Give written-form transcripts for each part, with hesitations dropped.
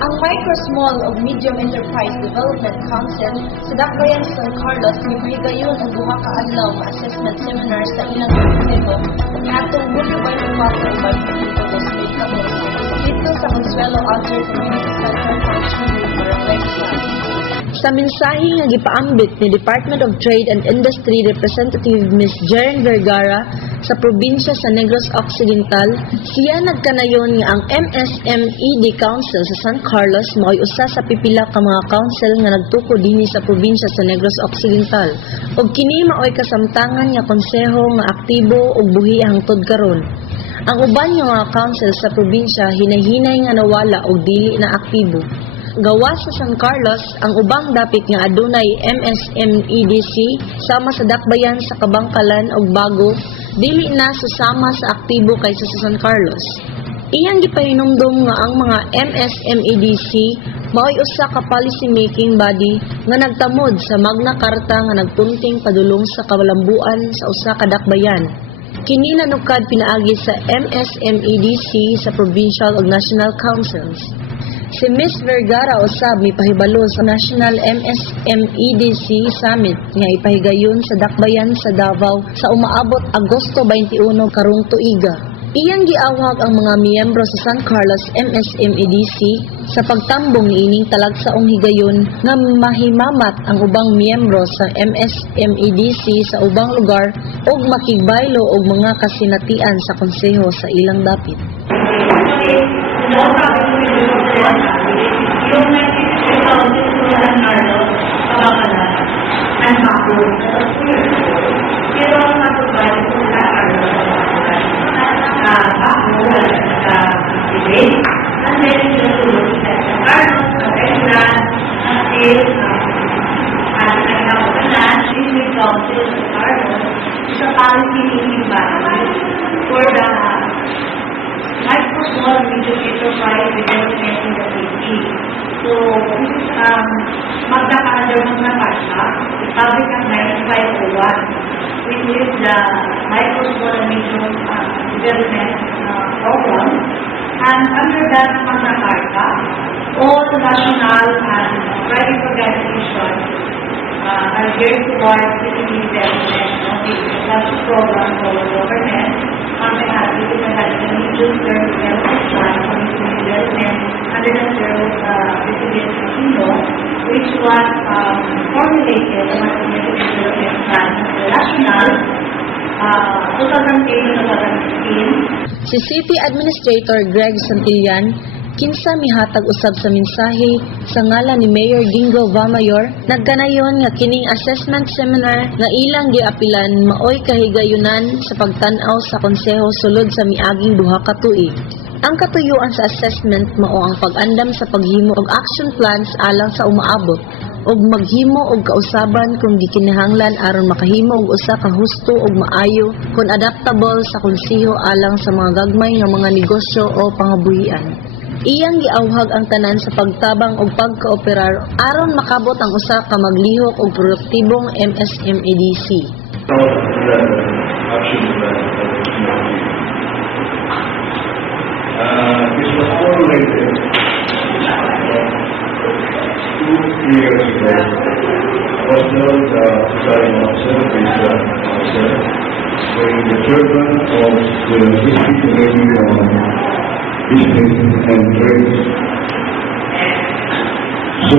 Ang Micro, Small ug Medium Enterprise Development Council sa Dakbayan San Carlos gipahigayon ang duha ka adlaw nga assessment seminar sa ilang konseho ngadtong Hulyo 24 dito sa Consuelo Alger Community Center for Children, Barangay Islam. Sa mensahe nga gipaambit ni Department of Trade and Industry Representative Ms. Jeren Vergara sa probinsya sa Negros Occidental, siya nagkanayon nga ang MSMED Council sa San Carlos mao'y usa sa pipila ka mga council nga nagtuko dinhi sa probinsya sa Negros Occidental. Ug kini mao'y kasamtangan nga konseho nga aktibo ug buhi hangtod karon. Ang uban nga mga council sa probinsya hinay-hinay nga nawala ug dili na aktibo. Gawas sa San Carlos, ang ubang dapit nga adunay MSMEDC sama sa dakbayan sa Kabangkalan ug Bago, dili na susama sa aktibo kaysa sa San Carlos. Iyang gipahinumdum nga ang mga MSMEDC mao'y usa ka policy making body nga nagtamod sa Magna Carta nga nagpunting padulong sa kawalambuan sa usa ka dakbayan. Kini nanukad pinaagi sa MSMEDC sa provincial ug national councils. Si Ms. Vergara usab mipahibalo sa National MSMEDC Summit nga ipahigayon sa Dakbayan sa Davao sa umaabot Agosto 21 karong tuiga. Iyang giawhag ang mga miyembro sa San Carlos MSMEDC sa pagtambong niining talagsaong higayon nga mahimamat ang ubang miyembro sa MSMEDC sa ubang lugar ug makigbaylo og mga kasinatian sa konseho sa ilang dapit. Yung nag-isip sa San Carlos, Kabangkalan, ang Bago. Pero ang matubay sa San Carlos, Bago, sa Tibet, and then yung tulog sa San Carlos, sa Benglan, until ang Kabangkalan, yung council sa San Carlos, sa policy meeting body for the Micro, Small, Medium Enterprise Development in the city. So, this is Magna Carta, established in 9501, which is the Micro, Small, and Medium Development Program. And under that Magna Carta, all the national and private organizations are geared towards city development of the program for government. On behalf of the medium-term development plan for community development under the term President Aquino, which was formulated on the community development plan for the national 2010-2016. Si City Administrator Greg Santillan kinsa mihatag usab sa mensahe sa ngalan ni Mayor Dingo Vamayor, nagkanayon nga kining assessment seminar nga ilang giapilan maoy kahigayunan sa pagtan-aw sa konseho sulod sa miaging duha ka tuig. Ang katuyuan sa assessment mao ang pag-andam sa paghimo og action plans alang sa umaabot ug maghimo og kausaban kung gikinahanglan aron makahimo og usa ka husto ug maayo kun adaptable sa konseho alang sa mga gagmay nga mga negosyo o pangabuhian. Iyang giawhag ang tanan sa pagtabang ug pagkooperar aron makabot ang usa ka maglihok ug produktibong MSMEDC. This was formulated 2 years ago. Was known starting on 7 during the chairman of the City Committee on Business and Trade. So,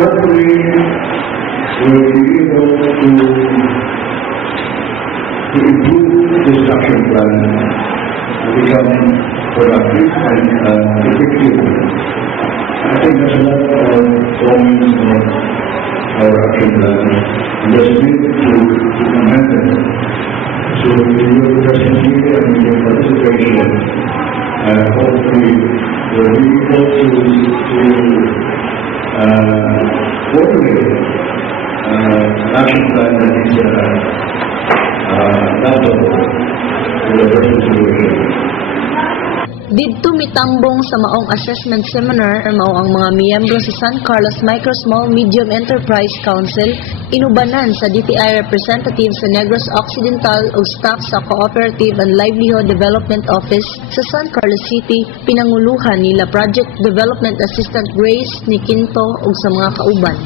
luckily, we were able to improve this action plan to become productive and effective. I think there's a lot of comments on our action plan, and there's need to implement it. So, with your presence here and your participation, hopefully we'll be able to formulate an action plan that is adaptable to the present situation. Didto mitambong sa maong assessment seminar or mao ang mga miyembro sa San Carlos Micro Small Medium Enterprise Council inubanan sa DTI representative sa Negros Occidental o staff sa Cooperative and Livelihood Development Office sa San Carlos City pinanguluhan nila Project Development Assistant Grace ni Quinto ug sa mga kauban.